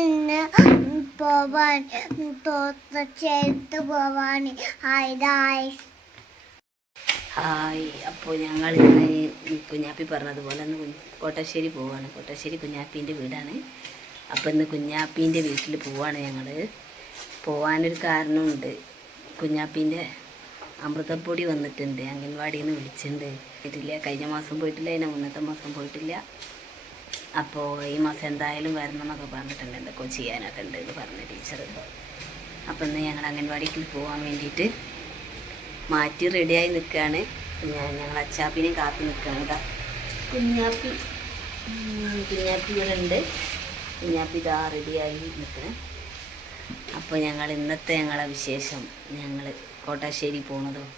ഇന്ന് പോവാൻ ചേർത്ത് പോവാൻ ഹായ് ഗായ്സ്. ഹായ്. അപ്പോൾ ഞങ്ങൾ ഇന്ന് കുഞ്ഞാപ്പി പറഞ്ഞതുപോലെ ഒന്ന് കോട്ടശ്ശേരി പോവാണ്. കോട്ടശ്ശേരി കുഞ്ഞാപ്പീൻ്റെ വീടാണ്. അപ്പോൾ ഇന്ന് കുഞ്ഞാപ്പീൻ്റെ വീട്ടിൽ പോവാണ് ഞങ്ങൾ. പോവാനൊരു കാരണമുണ്ട്. കുഞ്ഞാപ്പീൻ്റെ അമൃതപ്പൊടി വന്നിട്ടുണ്ട്, അംഗൻവാടിയിൽ നിന്ന് വിളിച്ചിട്ടുണ്ട്. പോയിട്ടില്ല, കഴിഞ്ഞ മാസം പോയിട്ടില്ല, അതിന് മുന്നത്തെ മാസം പോയിട്ടില്ല. അപ്പോൾ ഈ മാസം എന്തായാലും വരണം എന്നൊക്കെ പറഞ്ഞിട്ടുണ്ട്, എന്തൊക്കെ ചെയ്യാനൊക്കെ ഉണ്ട് എന്ന് പറഞ്ഞ ടീച്ചർ. അപ്പോൾ ഇന്ന് ഞങ്ങൾ അംഗൻവാടിക്ക് പോകാൻ വേണ്ടിയിട്ട് മാറ്റി റെഡിയായി നിൽക്കുകയാണ്. ഞങ്ങൾ അച്ചാപ്പിനെയും കാപ്പി നിൽക്കുകയാണ്. ഇതാ കുഞ്ഞാപ്പി ഇവിടെ ഉണ്ട്. കുഞ്ഞാപ്പി ഇതാ റെഡിയായി നിൽക്കണേ. അപ്പോൾ ഇന്നത്തെ ഞങ്ങളെ വിശേഷം, ഞങ്ങൾ കോട്ടാശ്ശേരി പോണതും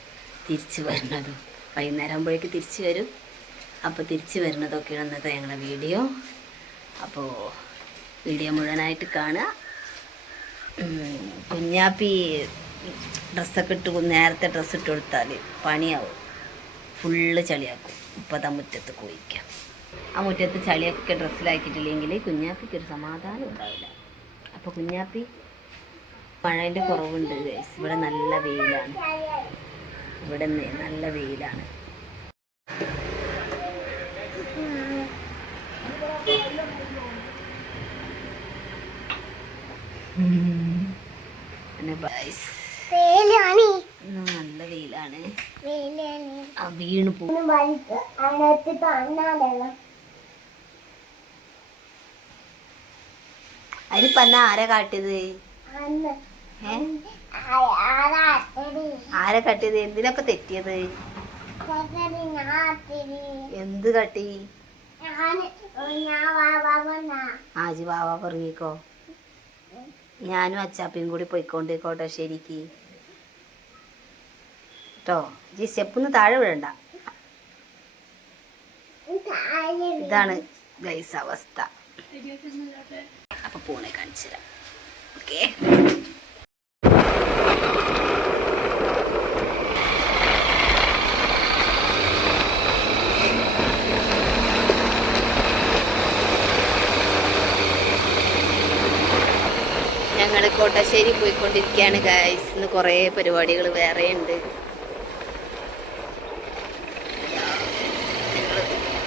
തിരിച്ച് വരുന്നതും, വൈകുന്നേരം ആകുമ്പോഴേക്ക് തിരിച്ച് വരും. അപ്പോൾ തിരിച്ച് വരുന്നതൊക്കെയാണ് ഇന്നത്തെ ഞങ്ങളെ വീഡിയോ. അപ്പോൾ വീഡിയോ മുഴുവനായിട്ട് കാണുക. കുഞ്ഞാപ്പി ഡ്രസ്സൊക്കെ നേരത്തെ ഡ്രസ്സ് ഇട്ട് കൊടുത്താൽ പണിയാവും, ഫുള്ള് ചളിയാക്കും. ഇപ്പോൾ അതാ മുറ്റത്ത് കുഴിക്കാം. ആ മുറ്റത്ത് ചളിയൊക്കെ ഡ്രസ്സിലാക്കിയിട്ടില്ലെങ്കിൽ കുഞ്ഞാപ്പിക്ക് ഒരു സമാധാനം ഉണ്ടാവില്ല. അപ്പോൾ കുഞ്ഞാപ്പി മഴേൻ്റെ കുറവുണ്ട് ഗൈസ്. ഇവിടെ നല്ല വെയിലാണ്, ഇവിടെ നല്ല വെയിലാണ്. നല്ല വെയിലാണ്. ആ വീണ് പോകും. അതിനിപ്പ എന്നാ ആരാ കാട്ടിയത്? ആരെ കട്ടിയത്? എന്തിനപ്പ തെറ്റിയത്? എന്ത് കട്ടി? ആജി ബാബ പറഞ്ഞിക്കോ. ഞാനും അച്ചാപ്പിയും കൂടി പോയിക്കൊണ്ട് കോട്ടശ്ശേരിക്ക് കേട്ടോ. ജി സ്റ്റെപ്പൊന്ന് താഴെ വിടണ്ട. ഇതാണ് ഗൈസ് അവസ്ഥ. അപ്പൊ പോണെ കാണിച്ചു തരാം. ഓക്കെ, ഞങ്ങൾ കോട്ടശ്ശേരി പോയിക്കൊണ്ടിരിക്കുകയാണ് ഗൈസ്. ഇന്ന് കുറേ പരിപാടികൾ വേറെ ഉണ്ട്.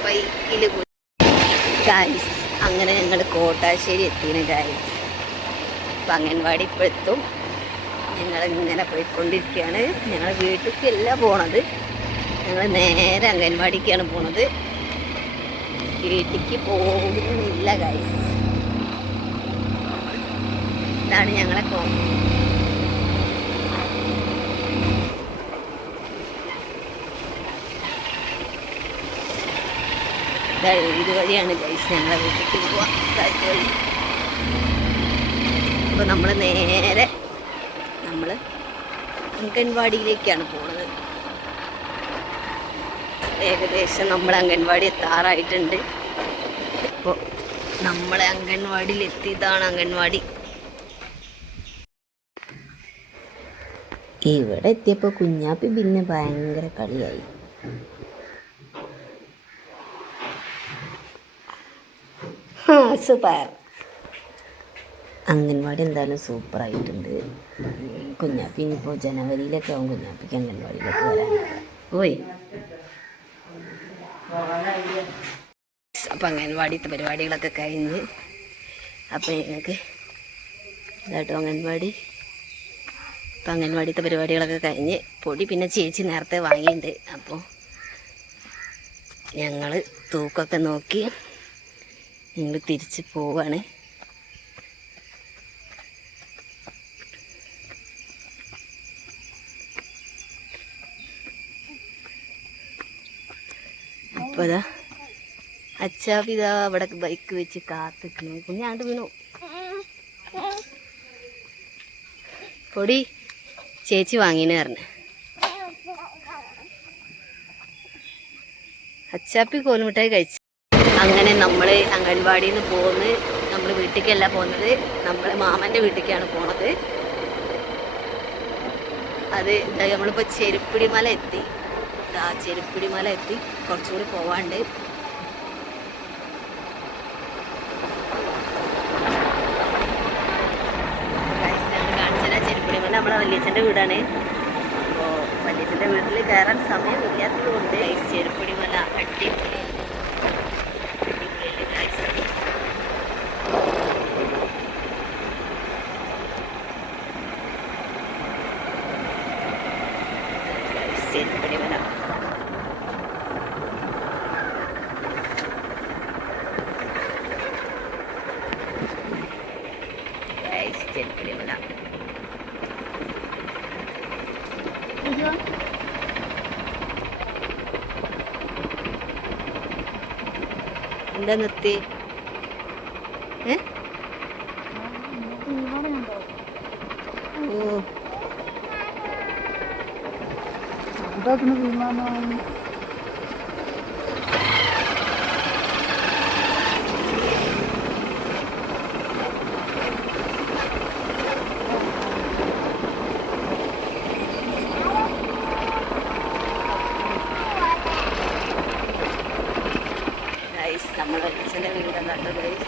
ബൈക്കിൽ പോയി ഗൈസ്. അങ്ങനെ ഞങ്ങൾ കോട്ടാശ്ശേരി എത്തിയാണ് ഗൈസ്. അപ്പം അംഗൻവാടി ഇപ്പോൾ എത്തും. ഞങ്ങളിങ്ങനെ പോയിക്കൊണ്ടിരിക്കുകയാണ്. ഞങ്ങൾ വീട്ടിലേക്കല്ല പോണത്, ഞങ്ങൾ നേരെ അംഗൻവാടിക്കാണ് പോണത്. വീട്ടിലേക്ക് പോകുന്നില്ല ഗൈസ്. ഇതാണ് ഞങ്ങളെ ഇതുവഴിയാണ് ഗൈസ് ഞങ്ങളെ വീട്ടിലേക്ക് പോവാ. വഴി. അപ്പോൾ നമ്മൾ നേരെ അംഗൻവാടിയിലേക്കാണ് പോകുന്നത്. ഏകദേശം നമ്മൾ അംഗൻവാടി എത്താറായിട്ടുണ്ട്. ഇപ്പോൾ നമ്മളെ അംഗൻവാടിയിൽ എത്തിയതാണ് അംഗൻവാടി. ഇവിടെ എത്തിയപ്പോൾ കുഞ്ഞാപ്പി പിന്നെ ഭയങ്കര കളിയായി. സൂപ്പർ. അംഗൻവാടി എന്തായാലും സൂപ്പറായിട്ടുണ്ട്. കുഞ്ഞാപ്പി ഇനിയിപ്പോൾ ജനുവരിയിലൊക്കെ ആവും കുഞ്ഞാപ്പിക്ക് അംഗൻവാടിയിലേക്ക് വരാനുള്ളത്. പോയി. അപ്പം അംഗൻവാടിത്തെ പരിപാടികളൊക്കെ കഴിഞ്ഞ് അപ്പോൾ ഞങ്ങൾക്ക് ഇതാട്ടോ അംഗൻവാടി. അപ്പം അംഗൻവാടിത്തെ പരിപാടികളൊക്കെ കഴിഞ്ഞ് പൊടി പിന്നെ ചേച്ചി നേരത്തെ വാങ്ങിയിട്ടുണ്ട്. അപ്പോൾ ഞങ്ങൾ തൂക്കമൊക്കെ നോക്കി ഞങ്ങൾ തിരിച്ച് പോവാണ്. അപ്പോൾ ഇതാ അച്ചാപ്പിതാ അവിടെ ബൈക്ക് വെച്ച് കാത്തിക്കുന്നു. കുഞ്ഞാണ്ട് വീണു. പൊടി ചേച്ചി വാങ്ങിയെന്ന് പറഞ്ഞു. അച്ചാപ്പി കോലുമിഠായി കഴിച്ചു. അങ്ങനെ നമ്മൾ അംഗൻവാടിയിൽ നിന്ന് പോന്ന് നമ്മൾ വീട്ടിലേക്കല്ല പോകുന്നത്, നമ്മൾ മാമൻ്റെ വീട്ടിലേക്കാണ് പോണത്. അത് നമ്മളിപ്പോൾ ചെരുപ്പിടി മല എത്തി. ആ ചെരുപ്പിടി മല എത്തി, കുറച്ചുകൂടി പോവാണ്ട്. വല്യച്ഛൻ്റെ വീടാണ്. അപ്പോൾ വല്യച്ഛൻ്റെ വീട്ടിൽ കയറാൻ സമയമില്ലാത്തത് കൊണ്ട് ചെരുപ്പടി മല അടിപൊളി ചെരുപ്പടി മല. ചെരുപ്പടി മല എന്താ നിർത്തി? ഓ നമ്മളെ അച്ഛൻ്റെ വീടെന്ന് കേട്ടോ ഗൈസ്.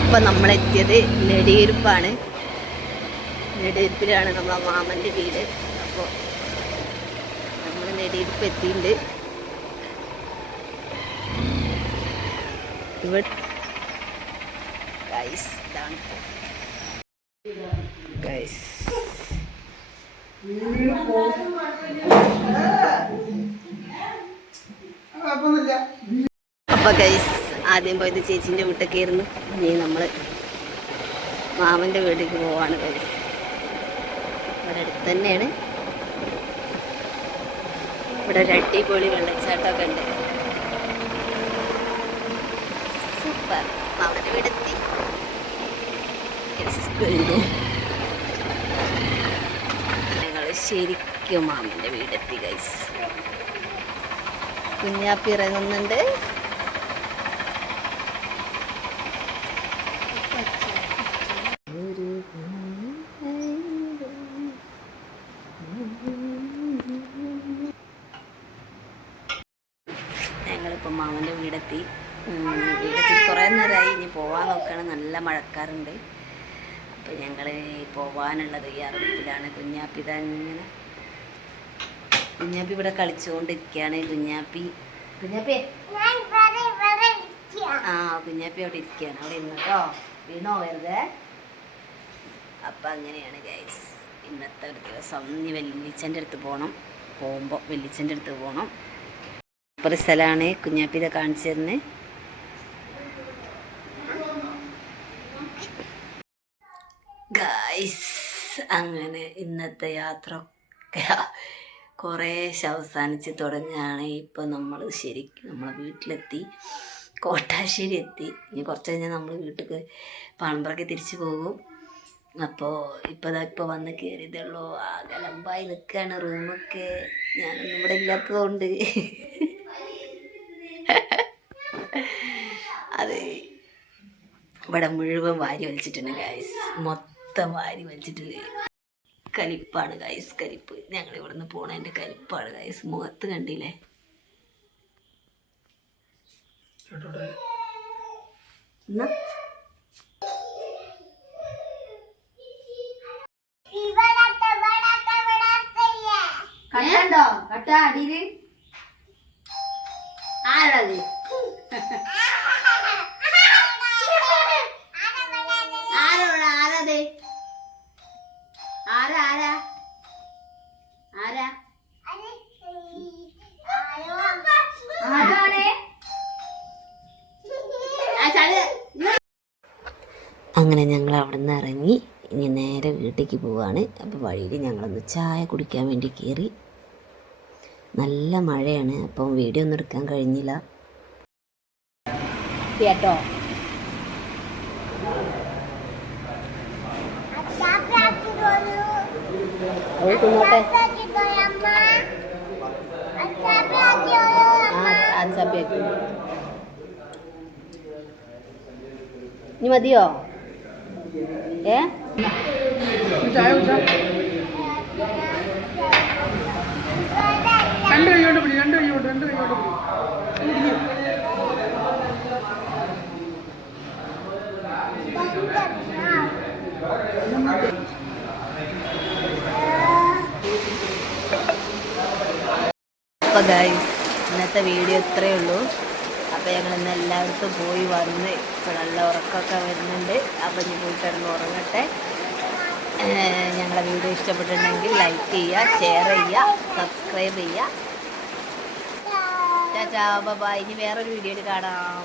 ഇപ്പം നമ്മളെത്തിയത് നെടിയിരുപ്പാണ്. നെടിയിരുപ്പിലാണ് നമ്മളെ മാമൻ്റെ വീട്. അപ്പോൾ നമ്മൾ നെടിയിരുപ്പ് എത്തിയിട്ടുണ്ട്. ഇവിടെ ഗൈസ് ഇതാണ് ഗൈസ്. അപ്പൊ ഗൈസ് ആദ്യം പോയത് ചേച്ചീൻ്റെ വീട്ടൊക്കെ ആയിരുന്നു. ഇനി നമ്മൾ മാമൻ്റെ വീട്ടിലേക്ക് പോവാണ് ഗൈസ്. ഇവിടെ അടുത്ത് തന്നെയാണ്. ഇവിടെ ഒരു അടിപൊളി വെള്ളച്ചാട്ടമൊക്കെ ഉണ്ട്. സൂപ്പർ. മാമൻ്റെ വീടെത്തി. ഞങ്ങൾ ശരിക്കും മാമൻ്റെ വീടെത്തി ഗൈസ്. കുഞ്ഞാപ്പി ഇറങ്ങുന്നുണ്ട്. ഞങ്ങളിപ്പോൾ മാമൻ്റെ വീടെത്തി. കുറേ നേരമായി. ഇനി പോവാൻ നോക്കുകയാണ്. നല്ല മഴക്കാറുണ്ട്. അപ്പോൾ ഞങ്ങൾ പോവാനുള്ള തയ്യാറെടുപ്പിലാണ്. കുഞ്ഞാപ്പി ഇവിടെ കളിച്ചുകൊണ്ടിരിക്കുകയാണ്. കുഞ്ഞാപ്പി ആ കുഞ്ഞാപ്പി അവിടെ ഇരിക്കുകയാണ്. അവിടെ ഇരുന്നോ വീണോ വെറുതെ. അപ്പം അങ്ങനെയാണ് ഗൈസ് ഇന്നത്തെ ഒരു ദിവസം. ഇനി വെല്ലിച്ചൻ്റെ അടുത്ത് പോകണം. പോകുമ്പോൾ വെല്ലിച്ചൻ്റെ അടുത്ത് പോകണം. ഒരു സ്ഥലമാണ് കുഞ്ഞാപ്പി ഇதை കാണിച്ചു തരുന്നത്. ഗൈസ് അങ്ങനെ ഇന്നത്തെ യാത്ര കുറേശ്ശെ അവസാനിച്ച് തുടങ്ങുകയാണ്. ഇപ്പോൾ നമ്മൾ ശരിക്കും നമ്മളെ വീട്ടിലെത്തി. കോട്ടാശ്ശേരി എത്തി. ഇനി കുറച്ച് കഴിഞ്ഞാൽ നമ്മൾ വീട്ടിൽ പാണമ്പറയ്ക്ക് തിരിച്ചു പോകും. അപ്പോൾ ഇപ്പോൾ വന്ന് കയറിയതുള്ളൂ. ആകലമ്പായി നിൽക്കുകയാണ് റൂമൊക്കെ. ഞാനൊന്നും ഇവിടെ ഇല്ലാത്തതുകൊണ്ട് അത് ഇവിടെ മുഴുവൻ വാരി വലിച്ചിട്ടുണ്ട് ഗൈസ്. മൊത്തം വാരി വലിച്ചിട്ട് കലിപ്പാണ് ഗൈസ്. കലിപ്പ്. ഞങ്ങൾ ഇവിടെ നിന്ന് പോണതിൻ്റെ കലിപ്പാണ് ഗൈസ്. മുഖത്ത് കണ്ടില്ലേ? കണ്ടോ കട്ട അടിയില് ആരത്? ആരത്? ആരാ ആരാ ആരാ ആരാണ്? അങ്ങനെ ഞങ്ങൾ അവിടെ നിന്ന് ഇറങ്ങി. ഇനി നേരെ വീട്ടിലേക്ക് പോവാണ്. അപ്പോൾ വഴിയിൽ ഞങ്ങളൊന്ന് ചായ കുടിക്കാൻ വേണ്ടി കയറി. നല്ല മഴയാണ്. അപ്പം വീഡിയോ ഒന്നും എടുക്കാൻ കഴിഞ്ഞില്ല കേട്ടോ. ഇനി മതിയോ? അപ്പോൾ ഗൈസ് ഇന്നത്തെ വീഡിയോ ഇത്രയേ ഉള്ളൂ. അപ്പോൾ ഞങ്ങൾ ഇന്ന് എല്ലായിടത്തും പോയി വന്ന് ഇപ്പോൾ നല്ല ഉറക്കമൊക്കെ വരുന്നുണ്ട്. അപ്പോൾ ഇനി പോയി കിടന്ന് ഉറങ്ങട്ടെ. ഞങ്ങളെ വീഡിയോ ഇഷ്ടപ്പെട്ടിട്ടുണ്ടെങ്കിൽ ലൈക്ക് ചെയ്യുക, ഷെയർ ചെയ്യുക, സബ്സ്ക്രൈബ് ചെയ്യുക. ചാ ബൈ. ഇനി വേറൊരു വീഡിയോയിൽ കാണാം.